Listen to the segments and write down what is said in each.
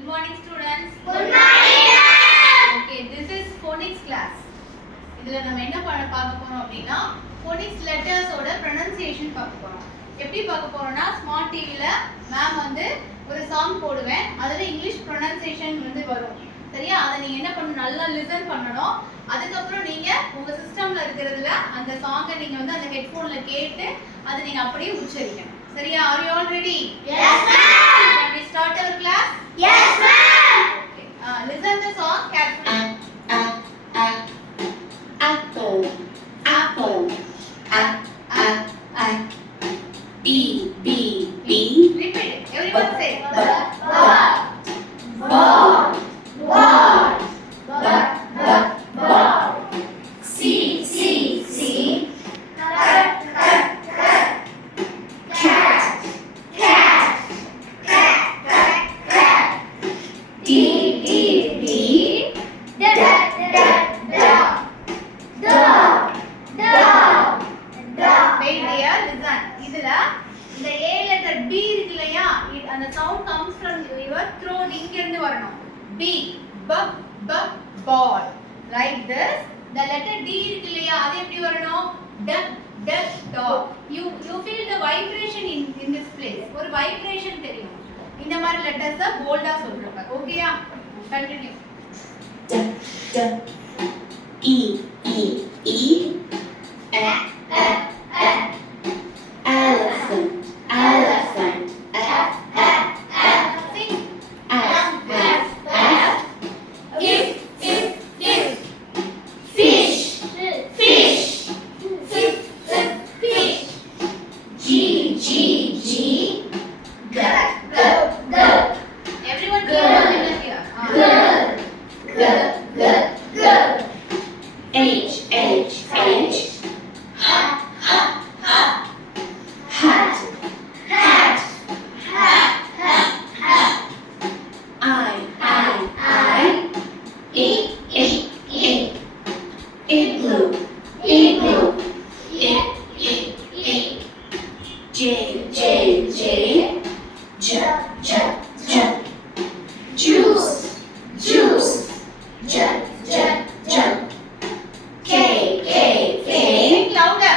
Good morning, students. Good morning, ma'am. Okay, this is phonics class. இதுல நம்ம என்ன பார்க்க போறோம் அப்படினா phonics letters ஓட pronunciation பார்க்க போறோம். எப்படி பார்க்க போறோம்னா ஸ்மார்ட் டிவில மேம் வந்து ஒரு சாங் போடுவேன். அதுல இங்கிலீஷ் pronunciation வந்து வரும். சரியா? அத நீங்க என்ன பண்ணனும்? நல்லா லிசன் பண்ணனும். அதுக்கு அப்புறம் நீங்க உங்க சிஸ்டம்ல இருக்குறதுல அந்த சாங்கை நீங்க வந்து அந்த ஹெட்போன்ல கேட்டு அதை நீங்க அப்படியே உச்சரிக்கணும். சரியா? Are you all ready? Yes, ma'am. Can we start our class? Yes, ma'am. Okay. Listen the song carefully. Apple, apple. B, B, B. Repeat it. Everyone say. Ball, ball, ball. Ball. C, C, C. Cat, cat, cat. D, D, D. Wait dear, listen. இதுல இந்த A letter B இருக்கு இல்லையா? அந்த sound comes from your throat. இங்க இருந்து வரணும். B, b, ball. Like this. The letter D இருக்கு இல்லையா? அது எப்படி வரணும்? D, dog. You feel the vibration in this place. ஒரு vibration தெரியும். இந்த மாதிரி letters bold-ஆ சொல்றப்ப. ஓகேயா? Continue. E, E, E. Elephant, elephant. Sing. If. Fish, fish. G, G, G. Go. Everyone Girl. here. Go. H, H, H. Hat. I. Igloo. J, Juice. K. Sing louder.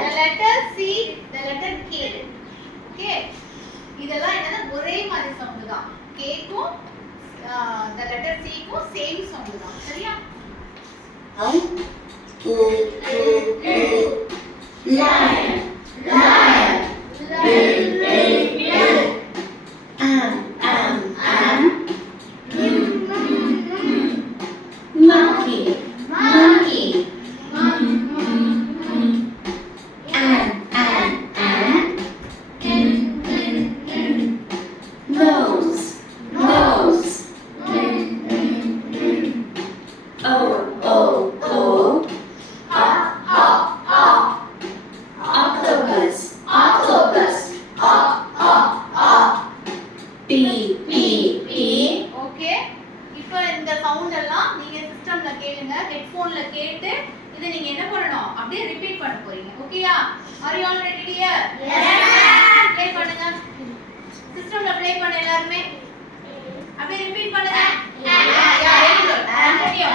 The letter C, the letter K. Okay. இதெல்லாம் என்னன்னா ஒரே மாதிரி சவுண்ட் தான். K க்கும் the letter C க்கும் same sound தான். சரியா? Lion. Monkey. Nose. O. Octopus. B. Okay. இப்போ இந்த சவுண்ட் எல்லாம் நீங்க சிஸ்டம்ல கேளுங்க. ஹெட்போன்ல கேட்டு இத நீங்க என்ன பண்ணனும்? அப்படியே ரிப்பீட் பண்ண போறீங்க. ஓகேயா? Are you all ready dear? Yes. Play பண்ணுங்க. சிஸ்டம்ல ப்ளே பண்ண எல்லாரும் அப்படியே ரிப்பீட் பண்ணுங்க. Yeah, very good. Continue.